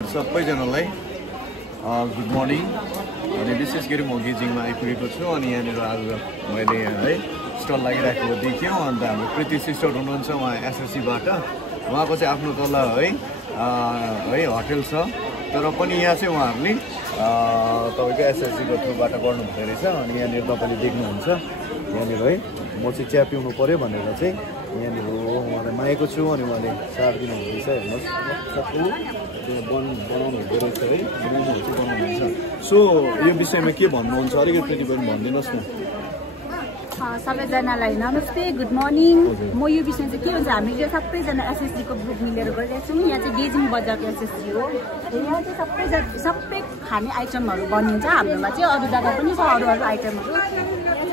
सबैजनालाई good morning अनि विशेष गरी म गेजिङमा आइपुगेको छु अनि यहाँनिर आज मैले है स्टल लागिराखेको देख्यौँ अन्त हाम्रो कृति सिस्टर हुनुहुन्छ उहाँ एसएससीबाट उहाँको चाहिँ आफ्नो तल है होटल छ तर पनि यहाँ चाहिँ उहाँहरूले तपाईँको एसएससीको थ्रुबाट गर्नुहुँदो रहेछ अनि यहाँनिर तपाईँले देख्नुहुन्छ यहाँनिर है म चाहिँ चिया पिउनु पऱ्यो भनेर चाहिँ यहाँनिर उहाँलाई मागेको छु अनि उहाँले साथ दिनुहुँदैछ हेर्नुहोस् बनाउनु हुँदो रहेछ है बनाउनुहुन्छ सो यो विषयमा के भन्नुहुन्छ अलिकति पनि भनिदिनुहोस् न सबैजनालाई नमस्ते गुड मर्निङ म यो विषय चाहिँ के हुन्छ हामी यो सबैजना एसएसजीको ग्रुप मिलेर गरिरहेको छौँ यहाँ चाहिँ गेजिङ बजारको एसएसजी हो यहाँ चाहिँ सबै खाने आइटमहरू बनिन्छ हाम्रोमा चाहिँ अरू जग्गा पनि छ अरू आइटमहरू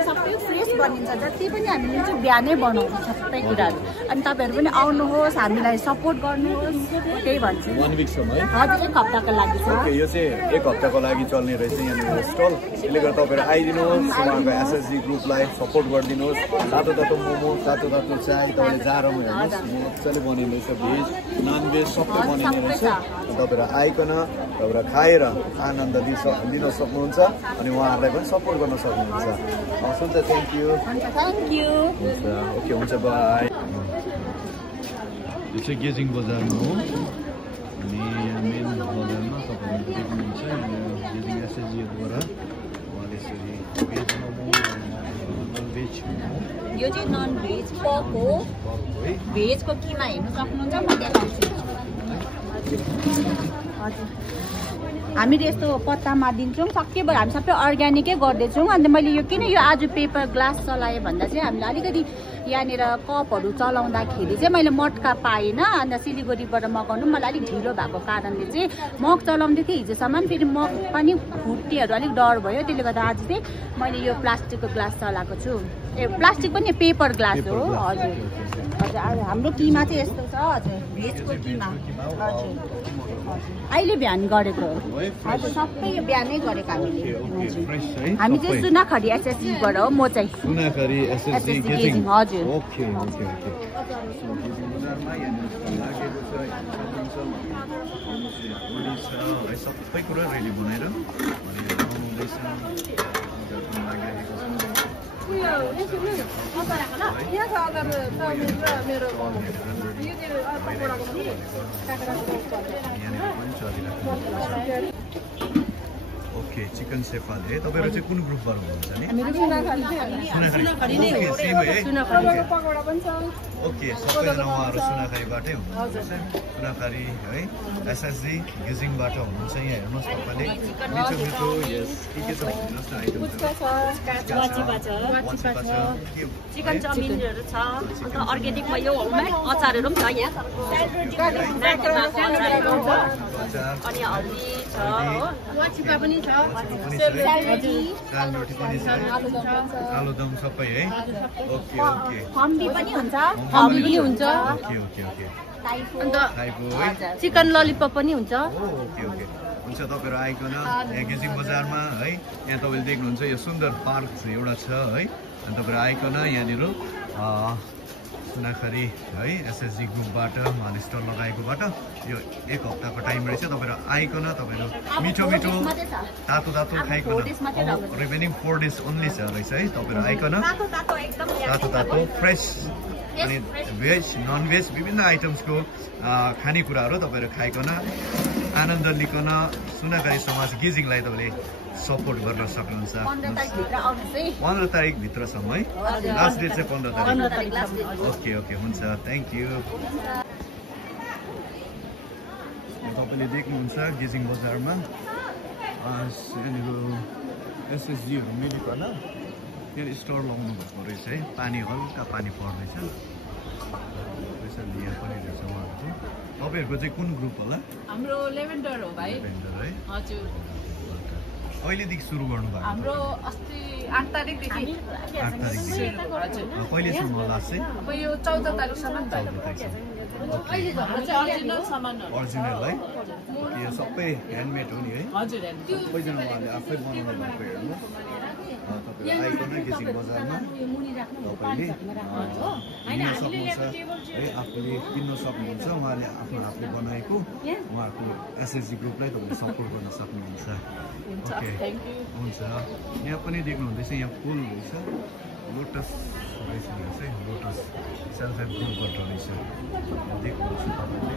सबै फ्रेस बनिन्छ जति पनि हामीले चाहिँ बिहानै बनाउँछौँ सबै कुराहरू अनि तपाईँहरू पनि आउनुहोस् हामीलाई सपोर्ट गर्नुहोस् त्यही भन्छु 1 विकसम्म है हजुर 1 हप्ताको लागि छ यो चाहिँ 1 हप्ताको लागि चल्ने रहेछ यहाँनिर स्टल यसले गर्दा तपाईँहरू आइदिनुहोस् उहाँको एसएसजी ग्रुपलाई सपोर्ट गरिदिनुहोस् तातो तातो मोमो तातो तातो चाय तपाईँले जाडोमा हेर्नुहोस् मजाले बनिँदैछ भेज नन भेज सबै बनिने रहेछ तपाईँहरू आइकन तपाईँहरू खाएर आनन्द दिन सक्नुहुन्छ अनि उहाँहरूलाई पनि सपोर्ट गर्न सक्नुहुन्छ हुन्छ थ्याङ्क यू हुन्छ ओके हुन्छ बाई यो चाहिँ गेजिङ बजारमा हो अनि मेन बजारमा तपाईँहरूले देख्नुहुन्छ गेजिङ एसएसजीद्वारा उहाँले यसरी भेज मोमो नन भेज यो चाहिँ नन भेज पक हो भेजको किमा हेर्नु सक्नुहुन्छ म देखाउँछु हजुर हामीले यस्तो पत्तामा दिन्छौँ सकेभर हामी सबै अर्ग्यानिकै गर्दैछौँ अन्त मैले यो किन यो आज पेपर ग्लास चलाएँ भन्दा चाहिँ हामीले अलिकति यहाँनिर कपहरू चलाउँदाखेरि चाहिँ मैले मटका पाएन अन्त सिलिगुडीबाट मगाउनु मलाई अलिक ढिलो भएको कारणले चाहिँ मग चलाउँदै थिएँ हिजोसम्म फेरि मग पनि फुट्नेहरू अलिक डर भयो त्यसले गर्दा आज चाहिँ मैले यो प्लास्टिकको ग्लास चलाएको छु ए प्लास्टिक पनि पेपर ग्लास हो हजुर हजुर हाम्रो किमा चाहिँ यस्तो छ हजुर भेजको किमा हजुर अहिले बिहान गरेको हजुर सबै यो बिहानै गरेको हामी चाहिँ सुनाखरी एसएसजीबाट हो म चाहिँ सुनाखरी एसएसजी गेजिङ हजुर ओके ओके ओके सबै कुरा रेडी बनाएर ओके चिकन सेफाले तपाईँहरू चाहिँ कुन ग्रुपबाट हुनुहुन्छ नि ओके सबैजना उहाँहरू सुनाखरीबाटै हुनुहुन्छ सुनाखरी है एसएसजी गेजिङबाट हुनुहुन्छ यहाँ हेर्नुहोस् तपाईँले मिठो मिठो यस के छ भन्नुहोस् न चिकन चाउमिनहरू छ अन्त अर्ग्यानिकमा यो अचारहरू पनि छ यहाँ अनि हल्दी छ हो पनि छ आलुदम सबै है ओके ओके फम्बी पनि हुन्छ फम्बी हुन्छ ओके ओके ओके अन्त चिकन ललिपप पनि हुन्छ ओके ओके हुन्छ तपाईँहरू आइकन यहाँ गेजिङ बजारमा है यहाँ तपाईँले देख्नुहुन्छ यो सुन्दर पार्क एउटा छ है अनि तपाईँहरू आइकन यहाँनिर सुनाखरी है एसएसजी ग्रुपबाट उहाँले स्टल लगाएकोबाट यो 1 हप्ताको टाइम रहेछ तपाईँहरू आइकन तपाईँहरू मिठो मिठो तातो तातो खाइकन रिमेनिङ 4 डेज ओन्ली छ रहेछ है तपाईँहरू आइकन तातो तातो फ्रेस अनि भेज नन भेज विभिन्न आइटम्सको खानेकुराहरू तपाईँहरू खाइकन आनन्द लिकन सुनाखरी समाज गेजिङलाई तपाईँले सपोर्ट गर्न सक्नुहुन्छ 15 तारिकभित्रसम्म है लास्ट डेट चाहिँ 15 तारिक ओके ओके हुन्छ थ्याङ्क यू तपाईँले देख्नुहुन्छ गेजिङ बजारमा यहाँनिर एसएसजीहरू मिलिकन यहाँ स्टोर लाउनु भएको रहेछ है पानी हल्का पानी पर्दैछ त्यसैले यहाँ पनि रहेछ उहाँहरूको तपाईँहरूको चाहिँ कुन ग्रुप होला हाम्रो लेभेन्डर हो भाइ लेभेन्डर है हजुर कहिलेदेखि सुरु गर्नुभएको हाम्रो अस्ति 8 तारिकदेखि 8 तारिकदेखि कहिलेसम्म लास्ट चाहिँ अब यो 14 तारिकसम्म ओरिजिनल है यो सबै ह्यान्डमेड हो नि है हजुर सबैजना उहाँले आफै बनाउनु भएको हेर्नुहोस् तपाईँहरू आइकन गेजिङ बजारमा तपाईँले लिन सक्नुहुन्छ है, आफूले किन्न सक्नुहुन्छ। उहाँले आफ्नो हातले बनाएको उहाँहरूको एसएसजी ग्रुपलाई तपाईँले सपोर्ट गर्न सक्नुहुन्छ। ओके हुन्छ। यहाँ पनि देख्नुहुँदैछ, यहाँ फुल रहेछ, लोटस रहेछ है, लोटस सेल्फ हेल्प ग्रुपबाट रहेछ देख्नुहुन्छ तपाईँले।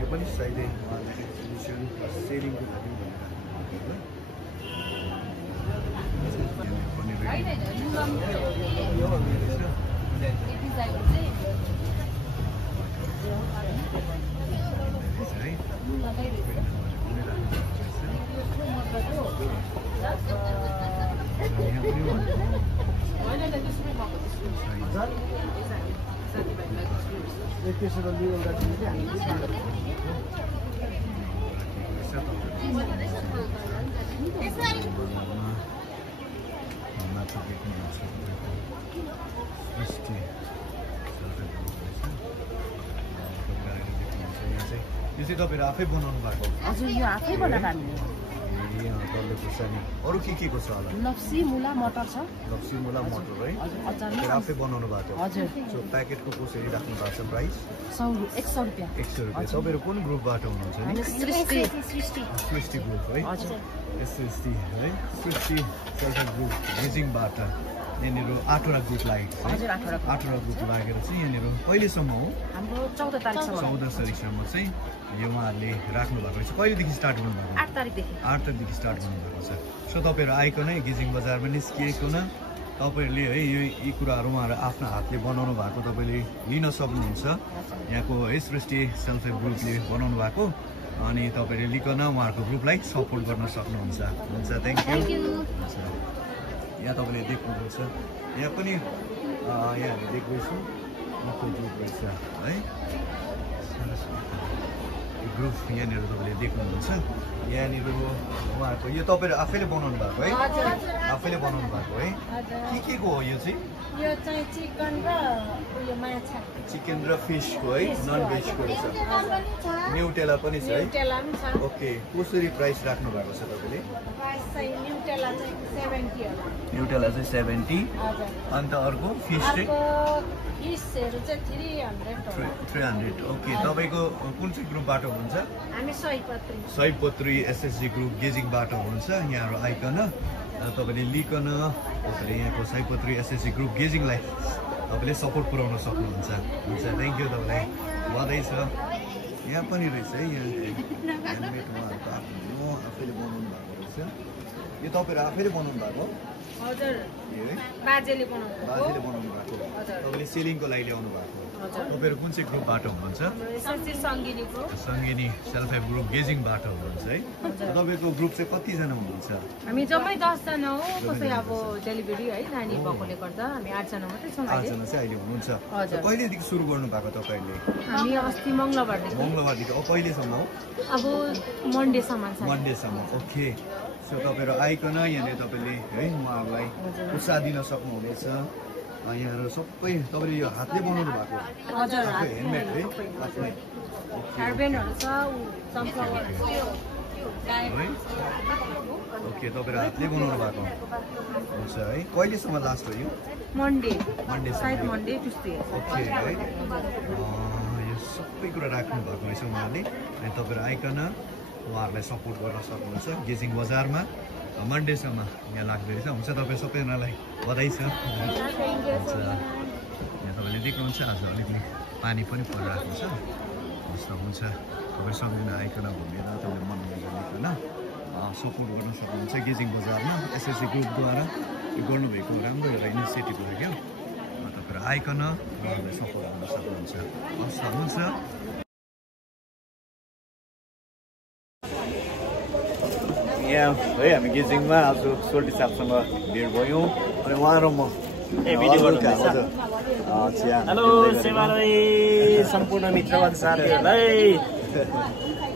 यो पनि सायदै उहाँले एक्जिबिसन सेलिङको लागि यो चाहिँ तपाईँहरू आफै बनाउनु भएको? हजुर, यो आफै बनाएको हामीले। डल्ले खुर्सानी अरू के को छ होला? लप्सी, मुला, मटर छ। लप्सी, मुला, मटर है, अचार आफै बनाउनु भएको? हजुर। सो प्याकेटको कसरी राख्नु भएको छ प्राइस? 100 रुपियाँ। 100 रुपियाँ। तपाईँहरू कुन ग्रुपबाट हुनुहुन्छ नि? सृष्टि ग्रुप है, एसएसटी है, सृष्टि सेल्फ हेल्प ग्रुप गेजिङबाट यहाँनिर 8वटा ग्रुप लागेको छ। 8वटा ग्रुप लागेर चाहिँ यहाँनिर कहिलेसम्म हो? हाम्रो 14 तारिकसम्म। 14 तारिकसम्म चाहिँ यो उहाँहरूले राख्नु भएको रहेछ। कहिलेदेखि स्टार्ट गर्नुभएको? 8 तारिकदेखि। 8 तारिकदेखि स्टार्ट गर्नुभएको छ। सो तपाईँहरू आइकन है गेजिङ बजारमा निस्किएको न तपाईँहरूले है यी कुराहरू उहाँहरू आफ्नो हातले बनाउनु भएको तपाईँले लिन सक्नुहुन्छ। यहाँको है सृष्टि सेल्फ हेल्प ग्रुपले बनाउनु भएको, अनि तपाईँहरूले लिकन उहाँहरूको ग्रुपलाई सपोर्ट गर्न सक्नुहुन्छ। हुन्छ, थ्याङ्क यू। हुन्छ, यहाँ तपाईँले देख्नुहुन्छ, यहाँ पनि यहाँ हामी देख्दैछौँ ग्रुप रहेछ है, ग्रुप यहाँनिर तपाईँले देख्नुहुन्छ। यहाँनिर उहाँहरूको यो तपाईँहरू आफैले बनाउनु भएको है? आफैले बनाउनु भएको है? के को हो यो चाहिँ? यो चाहिँ चिकन र उयो माछा, चिकन र फिसको है, नन भेजको रहेछ। न्युटेला पनि छ है? न्युटेला पनि छ। ओके, कसरी प्राइस राख्नु भएको छ तपाईँले? प्राइस चाहिँ न्युटेला चाहिँ 70 होला। न्युटेला चाहिँ 70, हजुर। अन्त अर्को फिस चाहिँ फिसहरू चाहिँ 300 होला। 300। ओके, तपाईँको कुन चाहिँ ग्रुपबाट हुनुहुन्छ? हामी सयपत्री एसएसजी ग्रुप गेजिङबाट हुनुहुन्छ। यहाँहरू आइकन तपाईँले लिकन तपाईँले यहाँको सयपत्री एसएसजी ग्रुप गेजिङलाई तपाईँले सपोर्ट पुऱ्याउन सक्नुहुन्छ। हुन्छ, थ्याङ्क यू तपाईँलाई, बधाई छ। यहाँ पनि रहेछ है, यहाँ ह्यान्डमेड उहाँहरूको आफ्नो आफैले बनाउनु भएको रहेछ। यो तपाईँहरू आफैले बनाउनु भएको? हजुर, यो है बाजेले बनाउनु बाजेले बनाउनु भएको, तपाईँले सेलिङको लागि ल्याउनु भएको। तपाईँहरू कुन चाहिँ ग्रुपबाट हुनुहुन्छ? सङ्गिनी सेल्फ हेल्प ग्रुप गेजिङबाट हुनुहुन्छ है? तपाईँको ग्रुप चाहिँ कतिजना हुनुहुन्छ? हामी जम्मै 10 जना हो। कसै अब डेलिभरी है नानी भएकोले गर्दा हामी 8 जना मात्रै छौँ। 8 जना चाहिँ अहिले हुनुहुन्छ। कहिलेदेखि सुरु गर्नु भएको तपाईँले? हामी अस्ति मङ्गलबारदेखि। कहिलेसम्म हो? अब मन्डेसम्म। ओके, सो तपाईँहरू आइकन यहाँनिर तपाईँले है उहाँहरूलाई उत्साह दिन सक्नुहुनेछ। यहाँहरू सबै तपाईँले यो हातले बनाउनु भएको? हजुर, ह्यान्डमेड है, आफ्नै हार्बेनहरू छ, सनफ्लावर है। ओके, तपाईँहरू हातले बनाउनु भएको हुन्छ है। कहिलेसम्म लास्ट हो यो? मन्डेसम्म। ट्युसडे। ओके है, यो सबै कुरा राख्नु भएको रहेछ उहाँहरूले। अनि तपाईँहरू आइकन उहाँहरूलाई सपोर्ट गर्न सक्नुहुन्छ। गेजिङ बजारमा मन्डेसम्म यहाँ लाग्दो रहेछ। हुन्छ, तपाईँ सबैजनालाई बधाई छ। हुन्छ, यहाँ तपाईँले देख्नुहुन्छ आज अलिकति पानी पनि परिरहेको छ। हुन्छ, तपाईँ सबैजना आइकन घुमेर तपाईँले मनोरञ्जन लिकन सपोर्ट गर्न सक्नुहुन्छ। गेजिङ बजारमा एसएसजी ग्रुपद्वारा यो गर्नुभएको राम्रो एउटा इनिसिएटिभ हो क्या। तपाईँहरू आइकन उहाँहरूलाई सपोर्ट गर्न सक्नुहुन्छ। हस्, हुन्छ। यहाँ है हामी गेजिङमा आज सोल्टी साहबसँग भेट भयौँ, अनि उहाँ र म हेलो सम्पूर्ण मित्रवाद साथीहरूलाई।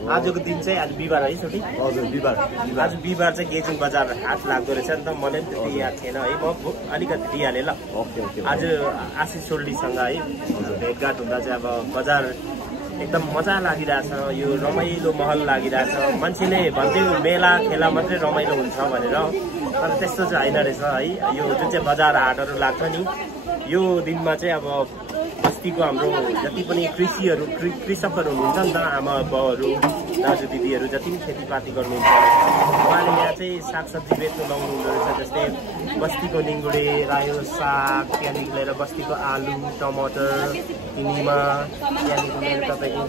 आजको दिन चाहिँ आज बिहिबार है छुट्टी? हजुर, बिहिबार। आज बिहिबार चाहिँ गेजिङ बजार हाट लाग्दो रहेछ नि त। मलाई पनि त्यति याद थिएन है, म अलिकति दिइहालेँ ल। ओके। आज आशिष सोल्टीसँग है भेटघाट हुँदा चाहिँ अब बजार एकदम मजा लागिरहेछ, यो रमाइलो महल लागिरहेछ। मान्छेले भन्थ्यो मेला खेला मात्रै रमाइलो हुन्छ भनेर, तर त्यस्तो चाहिँ होइन रहेछ है। यो जुन चाहिँ बजार हाटहरू लाग्छ नि, यो दिनमा चाहिँ अब बस्तीको हाम्रो जति पनि कृषकहरू हुनुहुन्छ नि त, आमा बाउहरू दाजु दिदीहरू जति पनि खेतीपाती गर्नुहुन्छ, उहाँले यहाँ चाहिँ सागसब्जी बेच्नु लाउनुहुँदो रहेछ। जस्तै बस्तीको निङ्गुडे, रायो साग, त्यहाँदेखि लिएर बस्तीको आलु, टमाटर, किनिमा, त्यहाँदेखि लिएर तपाईँको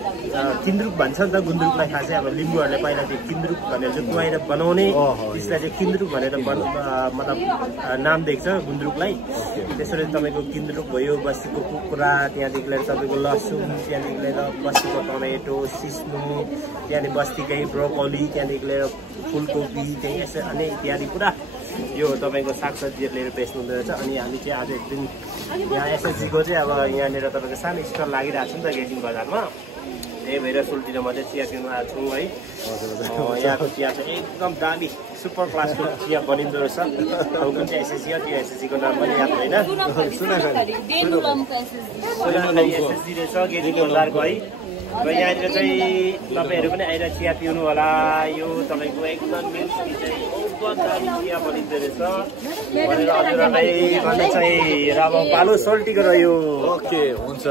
किन्द्रुक भन्छ नि त, गुन्द्रुकलाई खास चाहिँ अब लिम्बूहरूले पहिला त्यो किन्द्रुक भनेर चाहिँ दुवाएर बनाउने, त्यसलाई चाहिँ किन्द्रुक भनेर मतलब नाम दिएको छ गुन्द्रुकलाई। त्यसरी तपाईँको किन्द्रुक भयो, बस्तीको कुखुरा, त्यहाँदेखि लिएर तपाईँको लसुन, त्यहाँदेखि लिएर बस्तीको टमेटो, सिस्नु, त्यहाँदेखि बस्तीकै ब्रोकोली, त्यहाँदेखि लिएर फुलकोपी, त्यही यसो अनि इत्यादि पुरा यो तपाईँको सागसब्जीहरू लिएर बेच्नु हुँदो रहेछ। अनि हामी चाहिँ आज एक दिन यहाँ एसएसजीको चाहिँ अब यहाँनिर तपाईँको सानो स्टल लागिरहेको छ नि त गेजिङ बजारमा, त्यही भएर सोल्टिएर म चाहिँ चिया पिउनु आएको छु है। यहाँको चिया चाहिँ एकदम दामी सुपर क्लासको चिया बनिँदो रहेछ। अब कुन चाहिँ एसएसजी हो, त्यो एसएसजीको नाम पनि याद होइन, एसएसजी रहेछ गेजिङ बजारको है। र यहाँनिर चाहिँ तपाईँहरू पनि आएर चिया पिउनु होला। यो तपाईँको एकदम म्युनिसिपी चाहिँ बहुत दामी चिया बनिँदो रहेछ भनेर हजुरहरूलाई भन्ने चाहिँ र अब पालो सोल्टीको रह्यो। ओके, हुन्छ,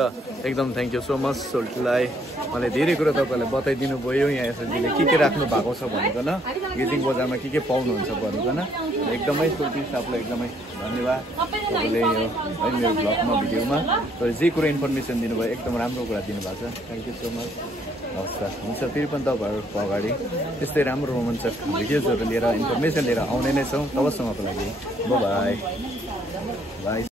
एकदम थ्याङ्क यू सो मच सोल्टीलाई। मलाई धेरै कुरो तपाईँहरूले बताइदिनु भयो, यहाँ एसएसजीले के राख्नु भएको छ भनिकन, गेजिङ बजारमा के पाउनुहुन्छ भनिकन। एकदमै सोल्टी साहबलाई एकदमै धन्यवाद तपाईँले यो है मेरो ब्लगमा भिडियोमा जे कुरो इन्फर्मेसन दिनुभयो, एकदम राम्रो कुरा दिनुभएको छ। Thank you so much. हवस् त, हुन्छ, फेरि पनि तपाईँहरूको अगाडि त्यस्तै राम्रो रोमाञ्चक भिडियोजहरू लिएर इन्फर्मेसन लिएर आउने नै छौँ। तबसम्मको लागि बाई बाई।